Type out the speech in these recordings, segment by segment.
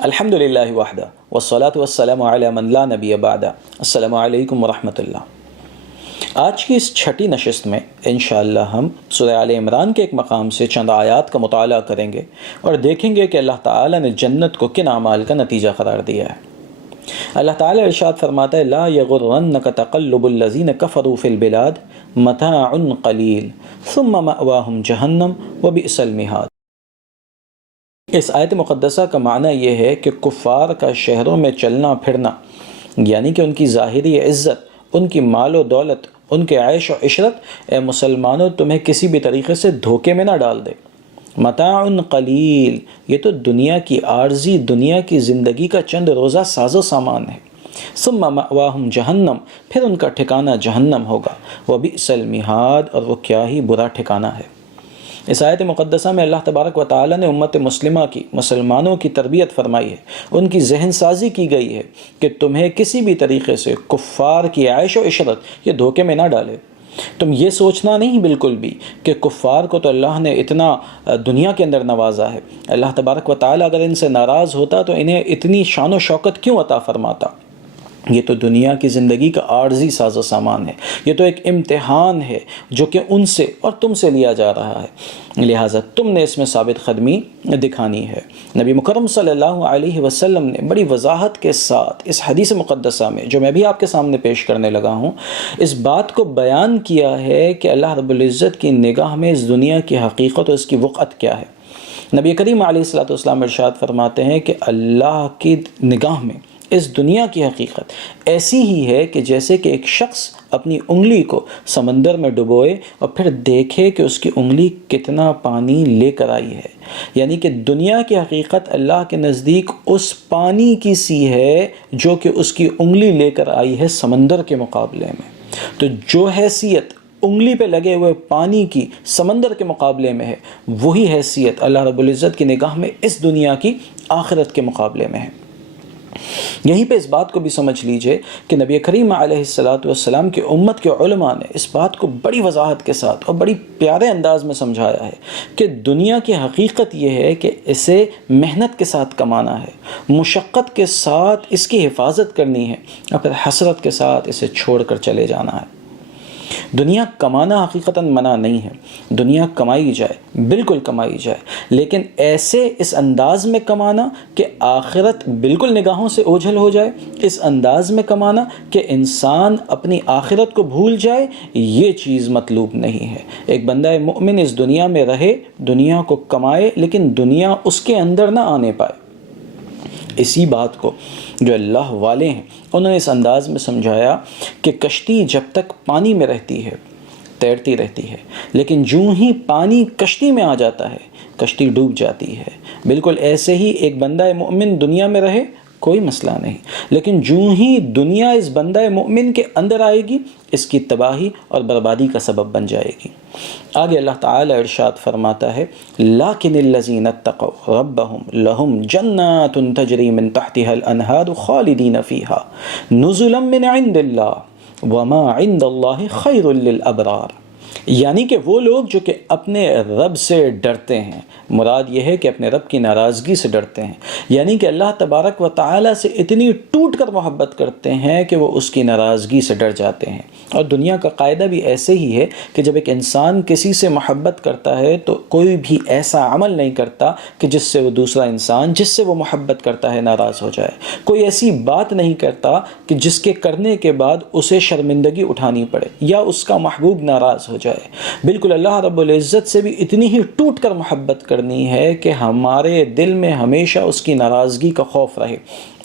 الحمد للہ وحدہ والصلاة والسلام علی من لا نبی بعدہ۔ السلام علیکم ورحمۃ اللہ۔ آج کی اس چھٹی نشست میں انشاءاللہ ہم سورہ آل عمران کے ایک مقام سے چند آیات کا مطالعہ کریں گے اور دیکھیں گے کہ اللہ تعالیٰ نے جنت کو کن اعمال کا نتیجہ قرار دیا ہے۔ اللہ تعالیٰ ارشاد فرماتا ہے لا یغرنک تقلب الذین کفروا فی البلاد متاع قلیل ثم مأواہم جہنم وبئس المہاد۔ اس آیت مقدسہ کا معنی یہ ہے کہ کفار کا شہروں میں چلنا پھرنا، یعنی کہ ان کی ظاہری عزت، ان کی مال و دولت، ان کے عیش و عشرت، اے مسلمانوں تمہیں کسی بھی طریقے سے دھوکے میں نہ ڈال دے۔ متاع قلیل، یہ تو دنیا کی عارضی، دنیا کی زندگی کا چند روزہ ساز و سامان ہے۔ ثم مأواہم جہنم، پھر ان کا ٹھکانہ جہنم ہوگا۔ وبئس المہاد، اور وہ کیا ہی برا ٹھکانہ ہے۔ اس آیت مقدسہ میں اللہ تبارک و تعالیٰ نے امت مسلمہ کی، مسلمانوں کی تربیت فرمائی ہے، ان کی ذہن سازی کی گئی ہے کہ تمہیں کسی بھی طریقے سے کفار کی عیش و عشرت یہ دھوکے میں نہ ڈالے۔ تم یہ سوچنا نہیں بالکل بھی کہ کفار کو تو اللہ نے اتنا دنیا کے اندر نوازا ہے، اللہ تبارک و تعالیٰ اگر ان سے ناراض ہوتا تو انہیں اتنی شان و شوکت کیوں عطا فرماتا۔ یہ تو دنیا کی زندگی کا عارضی ساز و سامان ہے، یہ تو ایک امتحان ہے جو کہ ان سے اور تم سے لیا جا رہا ہے، لہٰذا تم نے اس میں ثابت قدمی دکھانی ہے۔ نبی مکرم صلی اللہ علیہ وسلم نے بڑی وضاحت کے ساتھ اس حدیث مقدسہ میں، جو میں بھی آپ کے سامنے پیش کرنے لگا ہوں، اس بات کو بیان کیا ہے کہ اللہ رب العزت کی نگاہ میں اس دنیا کی حقیقت اور اس کی وقعت کیا ہے۔ نبی کریم علیہ الصلوۃ والسلام ارشاد فرماتے ہیں کہ اللہ کی نگاہ میں اس دنیا کی حقیقت ایسی ہی ہے کہ جیسے کہ ایک شخص اپنی انگلی کو سمندر میں ڈبوئے اور پھر دیکھے کہ اس کی انگلی کتنا پانی لے کر آئی ہے، یعنی کہ دنیا کی حقیقت اللہ کے نزدیک اس پانی کی سی ہے جو کہ اس کی انگلی لے کر آئی ہے سمندر کے مقابلے میں۔ تو جو حیثیت انگلی پہ لگے ہوئے پانی کی سمندر کے مقابلے میں ہے، وہی حیثیت اللہ رب العزت کی نگاہ میں اس دنیا کی آخرت کے مقابلے میں ہے۔ یہیں پہ اس بات کو بھی سمجھ لیجئے کہ نبی کریم علیہ الصلوۃ والسلام کی امت کے علماء نے اس بات کو بڑی وضاحت کے ساتھ اور بڑی پیارے انداز میں سمجھایا ہے کہ دنیا کی حقیقت یہ ہے کہ اسے محنت کے ساتھ کمانا ہے، مشقت کے ساتھ اس کی حفاظت کرنی ہے اور پھر حسرت کے ساتھ اسے چھوڑ کر چلے جانا ہے۔ دنیا کمانا حقیقتاً منع نہیں ہے، دنیا کمائی جائے، بالکل کمائی جائے، لیکن ایسے اس انداز میں کمانا کہ آخرت بالکل نگاہوں سے اوجھل ہو جائے، اس انداز میں کمانا کہ انسان اپنی آخرت کو بھول جائے، یہ چیز مطلوب نہیں ہے۔ ایک بندہ مومن اس دنیا میں رہے، دنیا کو کمائے، لیکن دنیا اس کے اندر نہ آنے پائے۔ اسی بات کو جو اللہ والے ہیں انہوں نے اس انداز میں سمجھایا کہ کشتی جب تک پانی میں رہتی ہے تیرتی رہتی ہے، لیکن جوں ہی پانی کشتی میں آ جاتا ہے کشتی ڈوب جاتی ہے۔ بالکل ایسے ہی ایک بندہ مومن دنیا میں رہے کوئی مسئلہ نہیں، لیکن جوں ہی دنیا اس بندہ مومن کے اندر آئے گی اس کی تباہی اور بربادی کا سبب بن جائے گی۔ آگے اللہ تعالی ارشاد فرماتا ہے لیکن الذین اتقوا ربهم لهم جنات تجری من تحتها الانہار خالدین فیہا نزلا من عند اللہ وما عند اللہ خیر للابرار۔ یعنی کہ وہ لوگ جو کہ اپنے رب سے ڈرتے ہیں، مراد یہ ہے کہ اپنے رب کی ناراضگی سے ڈرتے ہیں، یعنی کہ اللہ تبارک و تعالیٰ سے اتنی ٹوٹ کر محبت کرتے ہیں کہ وہ اس کی ناراضگی سے ڈر جاتے ہیں۔ اور دنیا کا قاعدہ بھی ایسے ہی ہے کہ جب ایک انسان کسی سے محبت کرتا ہے تو کوئی بھی ایسا عمل نہیں کرتا کہ جس سے وہ دوسرا انسان جس سے وہ محبت کرتا ہے ناراض ہو جائے، کوئی ایسی بات نہیں کرتا کہ جس کے کرنے کے بعد اسے شرمندگی اٹھانی پڑے یا اس کا محبوب ناراض ہو جائے۔ بالکل اللہ رب العزت سے بھی اتنی ہی ٹوٹ کر محبت کرنی ہے کہ ہمارے دل میں ہمیشہ اس کی ناراضگی کا خوف رہے،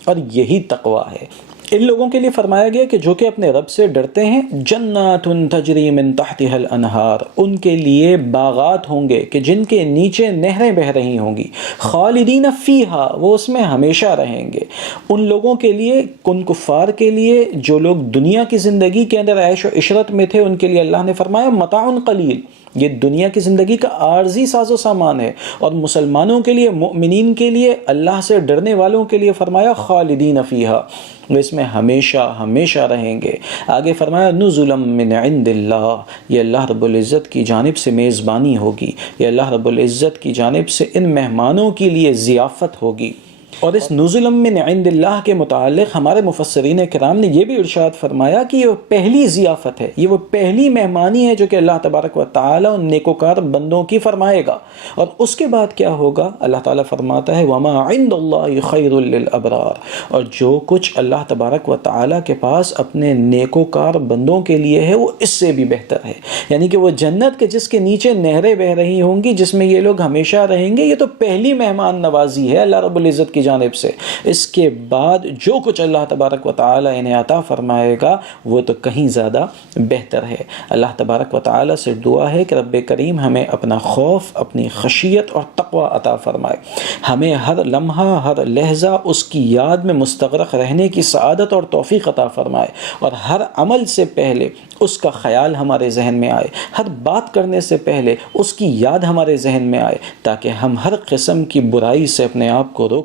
اور یہی تقویٰ ہے۔ ان لوگوں کے لیے فرمایا گیا کہ جو کہ اپنے رب سے ڈرتے ہیں، جنات تجری من تحتها الانہار، ان کے لیے باغات ہوں گے کہ جن کے نیچے نہریں بہہ رہی ہوں گی، خالدین فیہا، وہ اس میں ہمیشہ رہیں گے۔ ان لوگوں کے لیے، ان کفار کے لیے جو لوگ دنیا کی زندگی کے اندر عیش و عشرت میں تھے، ان کے لیے اللہ نے فرمایا متاع قلیل، یہ دنیا کی زندگی کا عارضی ساز و سامان ہے، اور مسلمانوں کے لیے، مؤمنین کے لیے، اللہ سے ڈرنے والوں کے لیے فرمایا خالدین فیہا، وہ اس میں ہمیشہ ہمیشہ رہیں گے۔ آگے فرمایا نزلا من عند اللہ، یہ اللہ رب العزت کی جانب سے میزبانی ہوگی، یہ اللہ رب العزت کی جانب سے ان مہمانوں کے لیے ضیافت ہوگی۔ اور اس نزلا من عند اللہ کے متعلق ہمارے مفسرین کرام نے یہ بھی ارشاد فرمایا کہ یہ پہلی ضیافت ہے، یہ وہ پہلی مہمانی ہے جو کہ اللہ تبارک و تعالیٰ ان نیکوکار بندوں کی فرمائے گا۔ اور اس کے بعد کیا ہوگا؟ اللہ تعالیٰ فرماتا ہے وَمَا عِندَ اللَّهِ خَيْرٌ لِّلْأَبْرَارِ، اور جو کچھ اللہ تبارک و تعالیٰ کے پاس اپنے نیکوکار بندوں کے لیے ہے وہ اس سے بھی بہتر ہے۔ یعنی کہ وہ جنت کے جس کے نیچے نہریں بہ رہی ہوں گی، جس میں یہ لوگ ہمیشہ رہیں گے، یہ تو پہلی مہمان نوازی ہے اللہ رب العزت کی جانب سے۔ اس کے بعد جو کچھ اللہ تبارک و تعالیٰ انہیں عطا فرمائے گا وہ تو کہیں زیادہ بہتر ہے۔ اللہ تبارک و تعالیٰ سے دعا ہے کہ رب کریم ہمیں اپنا خوف، اپنی خشیت اور تقوی عطا فرمائے، ہمیں ہر لمحہ ہر لہجہ اس کی یاد میں مستغرق رہنے کی سعادت اور توفیق عطا فرمائے، اور ہر عمل سے پہلے اس کا خیال ہمارے ذہن میں آئے، ہر بات کرنے سے پہلے اس کی یاد ہمارے ذہن میں آئے، تاکہ ہم ہر قسم کی برائی سے اپنے آپ کو روک